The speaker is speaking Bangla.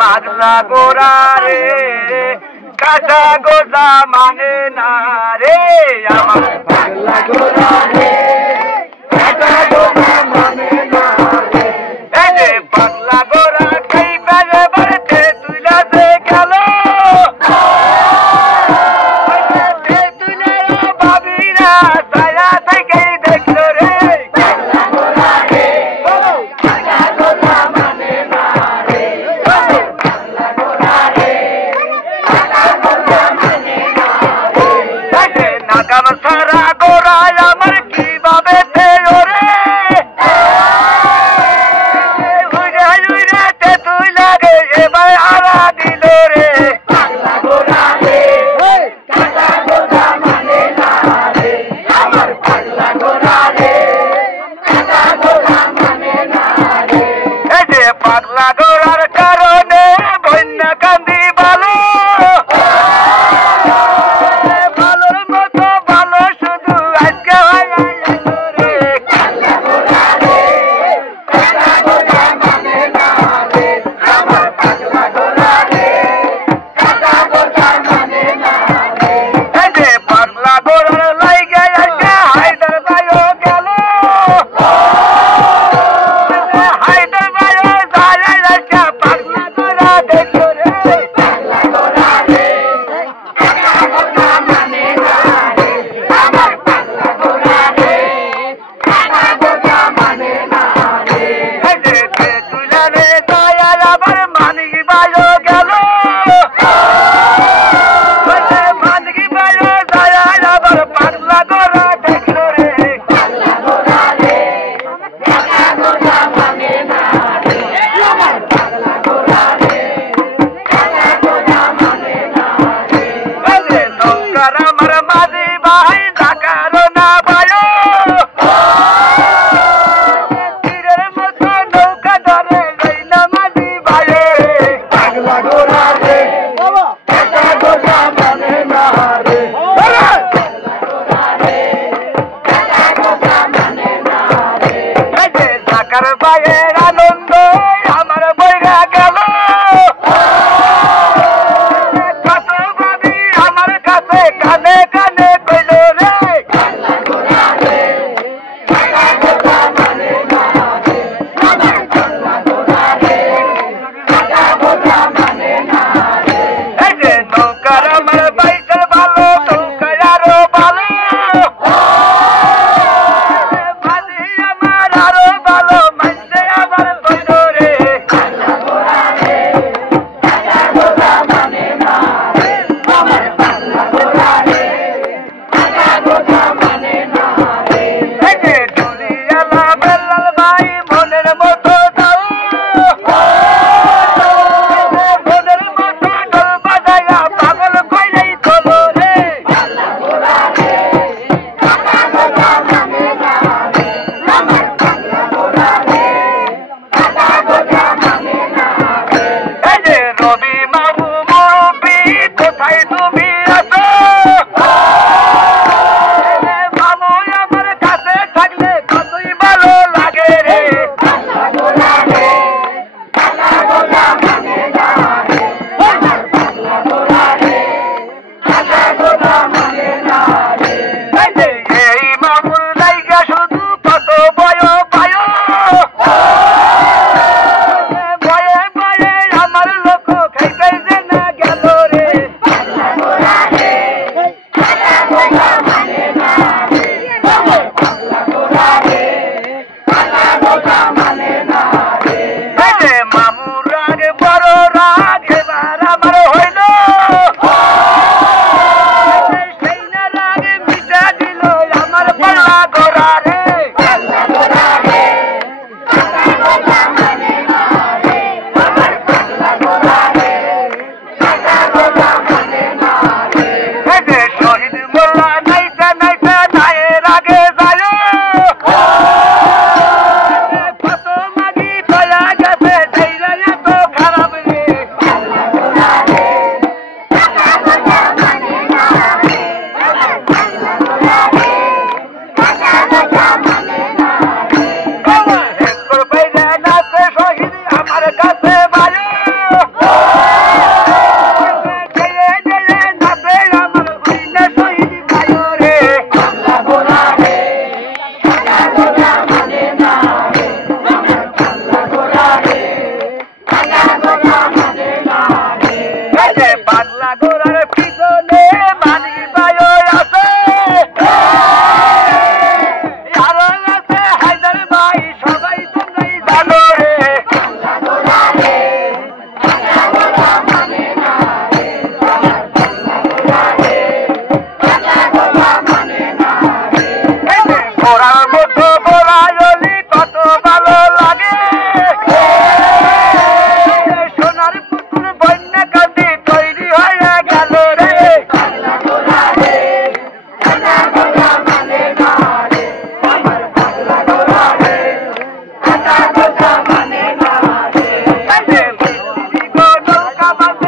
পাগলা গোরা রে কাঁচা গোজা মানে না রে আমার পাগলা গোরা রে কাঁচা গোজা মানে না রে এই যে পাগলা গোরা কই বেড়ে বাড়িতে তুইলা যে গেল তুইলা বাবিরা ছায়া থেকে দেখলো রে পাগলা গোরা রে কাঁচা গোজা মানে না রে পাগলা গোরা রে কাঁচা গোজা মানে না রে এই যে নাগাম সারা গোরা আমার কিভাবে পেলো রে পাগলা গোরার কারণে বন্যা কান্দি ভালো ভালোর মতো ভালো শুধু আজকে রে পাগলা গোরা রে পাগলা গোরা মানে না রে আমার পাগলা গোরা রে পাগলা গোরা মানে না রে এই যে পাগলা গোরার লাইগা আজকে হায়দার ভাইও গেল হায়দার ভাইও পাগলা গোরা দেখো রে পাগলা গোরা রে পাগলা গোরা মানে না রে আমার পাগলা গোরা রে পাগলা গোরা মানে না রে এই যে তুইলা রে দয়াল আবার মানিক ভাইও গেল মানিক ভাইও দয়াল আবার পাগলা গোরা দেখলো রে পাগলা গোরা রে পাগলা গোরা মানে না রে আমার পাগলা গোরা রে পাগলা গোরা মানে না রে এই যে নৌকার আমার মাঝি ভাই ডাকারো না ভাইও তীরের মতো নৌকা ধরে যাই না মাঝি ভাইও পাগলা গোরা রে পাগলা গোরা মানে না রে পাগলা গোরা রে পাগলা গোরা মানে না রে এই যে ডাকার ভাইয়ের আনন্দ আমার বইরা গেল কত ভাবি আমার কাছে কানে কানে কইল রে পাগলা গোরা রে পাগলা গোরা মানে না রে আমার পাগলা গোরা রে পাগলা গোরা মানে না রে এই যে নৌকার আমার বাইকের ভালো নৌকায় আরো ভালো মাঝি আমার আরো ভালো মানছে আমার কইল রে পাগলা গোরা রে পাগলা গোরা মানে না রে আমার পাগলা গোরা রে পাগলা গোরা মানে না রে এই যে ডুলিয়ালা বেলাল ভাই মনের মতো দাও মনের মতো ঢোল বাজায়া পাগল কইলেই চলো রে পাগলা গোরা রে পাগলা গোরা মানে না রে আমার পাগলা গোরা রে পাগলা গোরা মানে না রে এই যে রবি মামু মুরব্বি কোথায় তুমি আছো মামু আমার কাছে থাকলে কতই ভালো লাগে রে পাগলা গোরা রে পাগলা গোরা মানে না রে আমার পাগলা গোরা রে পাগলা গোরা মানে না রে এই যে এই মামুর লাইগা শুধু কত ভয় পায় ভয়ে ভয়ে আমার লোক খাইতে কামান